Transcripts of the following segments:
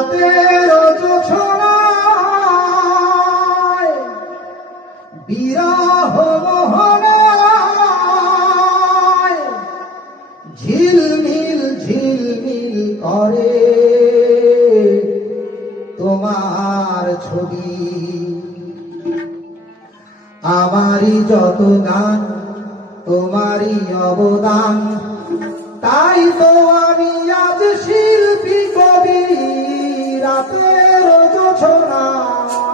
রাতের জোছনায় বিরহ মোহনায় ঝিলমিল ঝিলমিল করে তোমার ছবি। আমারই যত গান তোমারই অবদান, তাই তো আমি আজ শিল্পী কবি। রাতের জোছনায়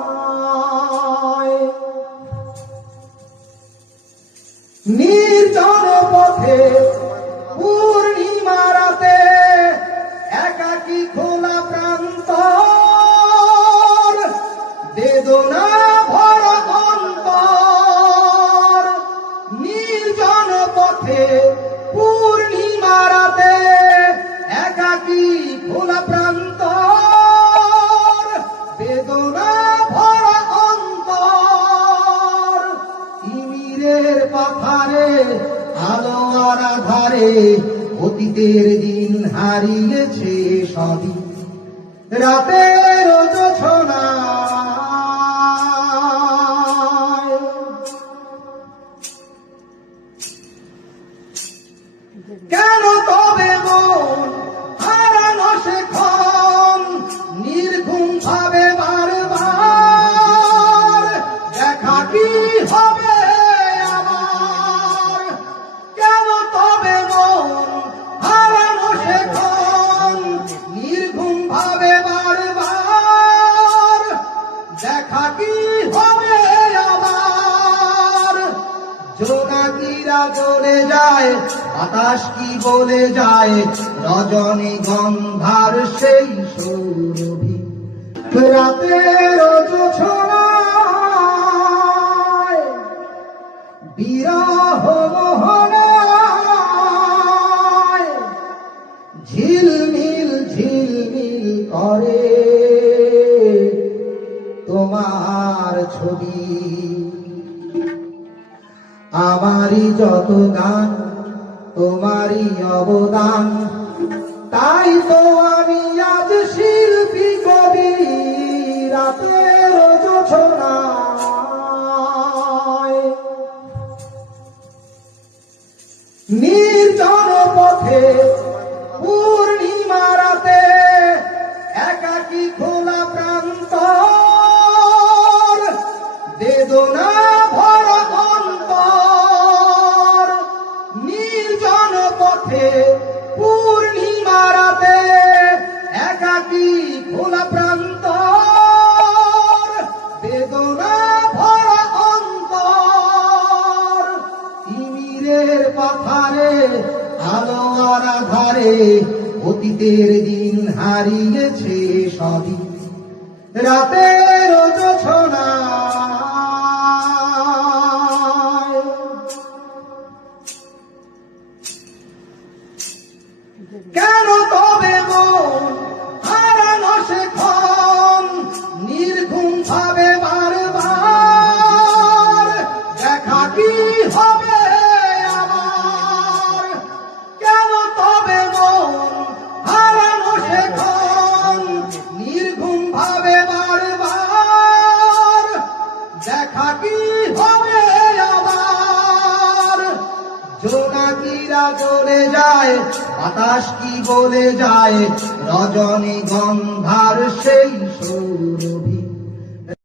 নির্জন পথে পূর্ণিমা রাতে একাকী খোলা প্রান্তর, বেদনা ভরা অন্তর। নির্জন পথে পূর্ণিমা রাতে একাকী খোলা প্রান্তর, বেদনা ভরা অন্তর। তিমিরের পাথারে আলো আর আধারে অতীতের দিন হারিয়েছে সবই। রাতের জোছনায় কেন তবে মন হারানো সেক্ষণ নির্ঘুম ভাবে বারবার? দেখা কি হবে আমার? কেন তবে মন হারানো সেক্ষণ নির্ঘুম ভাবে বারবার? দেখা কি হবে আবার? জোনাকিরা জ্বলে যায়, বাতাস কি বলে যায়, রজনী গন্ধার সেই সৌরভী। রাতের জোছনায় বিরহ মোহনায় ঝিলমিল ঝিলমিল করে তোমার ছবি। আমারই যত গান তোমারই অবদান, তাই তো আমি আজ শিল্পী কবি। রাতের জোছনায় নির্জন পথে পূর্ণিমা রাতে একাকী খোলা প্রান্তর, বেদনা ভরা অন্তর। নির্জন পথে পূর্ণিমা রাতে একাকী খোলা প্রান্তর, বেদনা ভরা অন্তর। তিমিরের পাথারে আলো আর আধারে অতীতের দিন হারিয়েছে সবই। রাতের জোছনায় কেন তবে মন হারানো সেক্ষণ নির্ঘুম ভাবে বারবার? দেখা কি হবে আবার? কেন তবে মন হারানো সেক্ষণ নির্ঘুম ভাবে বারবার? দেখা কি হবে আবার? জোনাকিরা জ্বলে যায়, বাতাস কি বলে যায়, রজনী গন্ধার সেই সৌরভী।